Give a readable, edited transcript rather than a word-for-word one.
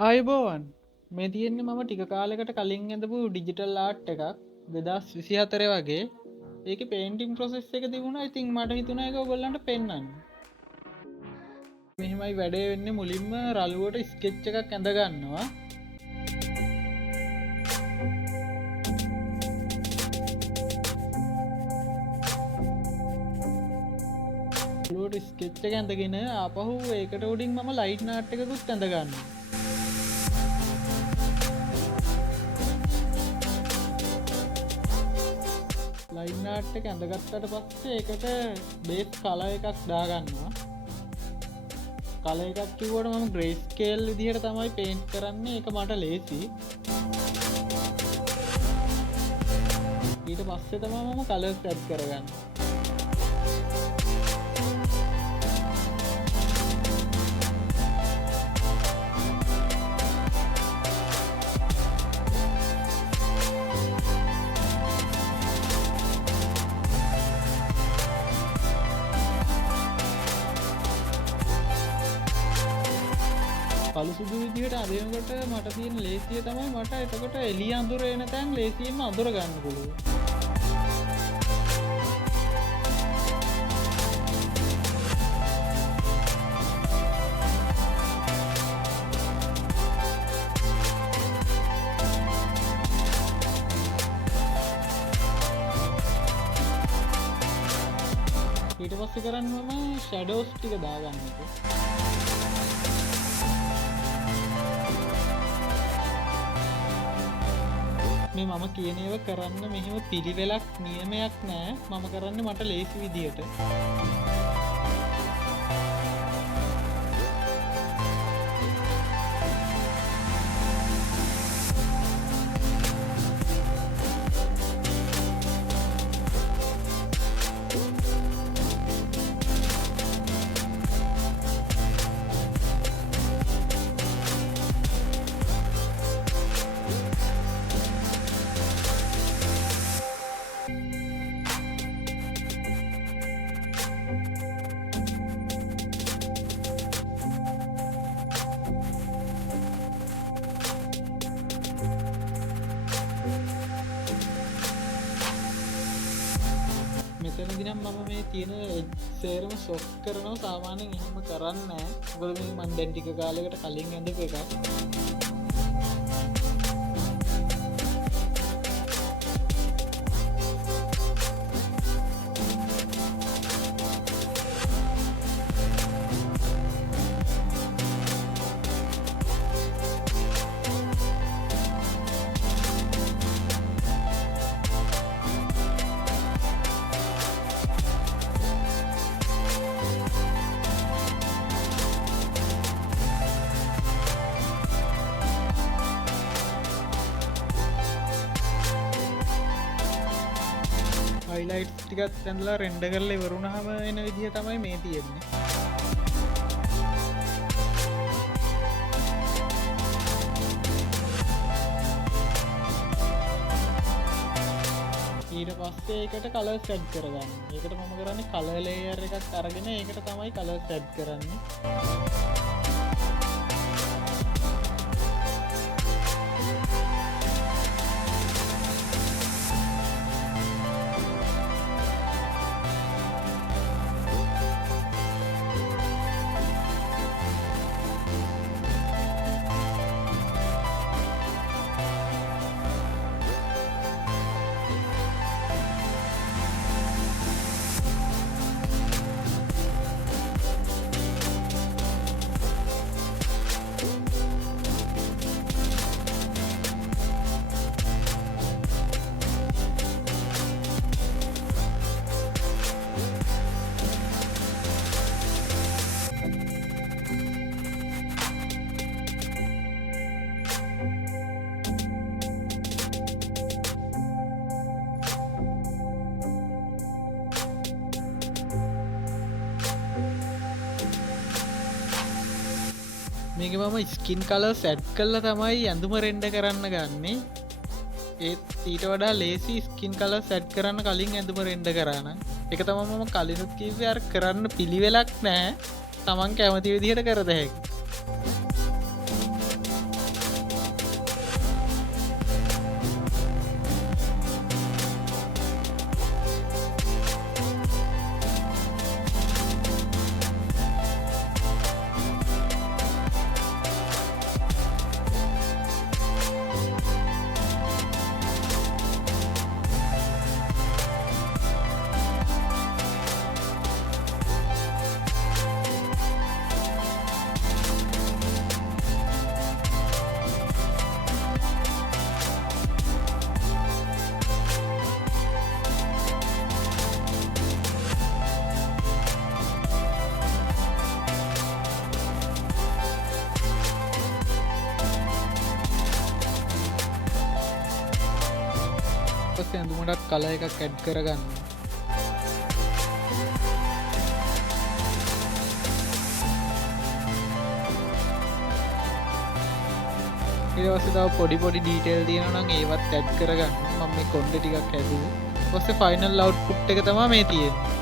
ආයුබෝවන් මේ තියෙන්නේ මම ටික කාලෙකට කලින් ඇඳපු ඩිජිටල් ආට් එකක් 2024 වගේ ඒක පේන්ටිං ප්‍රොසෙස් එක තිබුණා. ඉතින් මට හිතුණා ඒක ඔයගොල්ලන්ට පෙන්වන්න. මෙහෙමයි වැඩේ වෙන්නේ. මුලින්ම රළුවට ස්කෙච් එකක් ඇඳ ගන්නවා. රළුවට ස්කෙච් එක ඇඳගෙන ආපහු ඒකට උඩින් මම ලයිට් ආට් එකකුත් ඇඳ ගන්නවා. ලයින්නාට් එක ඇඳගත්තට පස්සේ ඒකට බේස් කල එකක් දාගන්නවා. කල එකක් කිව්වට මම ග්‍රේ ස්කේල් විදිහට තමයි පේන්ට් කරන්නේ. ඒක මට ලේසි. ඊට පස්සේ තමයි මම කලර්ස් ඇඩ් කරගන්නේ. කළු සුදු විදිහට අදනකොට මට තියෙන ලේසිය තමයි මට එතකොට එළිය අඳුර එන තැන් ලේසියෙන්ම අඳුර ගන්න පුළුවන්. ඊට පස්සේ කරන්නේ මම ෂැඩෝස් ටික දාගන්න එක. මේ මම කියන ඒවා කරන්න මෙහෙම පිළිවෙලක් නියමයක් නෑ. මම කරන්නේ මට ලේසි විදියට. මෙතනදී නම් මම මේ තියෙන සේරම සොෆ් කරනවා. සාමාන්‍යයෙන් එහෙම කරන්නේ නැහැ. මොකද මේ මම දැන් ටික කාලයකට කලින් ඇඳපු එකක්. හයිලයිට් ටිකත් ඇඳලා රෙන්ඩර් කරලා ඉවරුනහම එන විදිහ තමයි මේ තියෙන්නේ. ඊට පස්සේ ඒකට කලර්ස් ඇඩ් කරගන්න. ඒකට මම කරන්නේ කලර් ලේයර් එකක් අරගෙන ඒකට තමයි කලර්ස් ඇඩ් කරන්නේ. මේක මම ස්කින් කලර්ස් ඇඩ් කරලා තමයි ඇඳුම රෙන්ඩර් කරන්න ගන්නේ. ඒත් ඊට වඩා ලේසි ස්කින් කලර්ස් ඇඩ් කරන්න කලින් ඇඳුම රෙන්ඩර් කරා නම්. ඒක තමයි මම කලිනුත් කිව්වේ අර කරන්න පිළිවෙලක් නැහැ. Taman කැමති විදිහට කරද හැකියි. පස්සේ ඇඳුමටත් කල එකක් ඇඩ් කරගන්න ඒවස්තාව පොඩි පොඩි ඩීටේල් තියෙනවා නම් ඒවත් ඇඩ් කරගන්න මම මේ කොණ්ඩේ ටිකක් ඇදුවා ඊපස්සේ ෆයිනල් අවුට්පුට් එක තමයි මේ තියෙන්නේ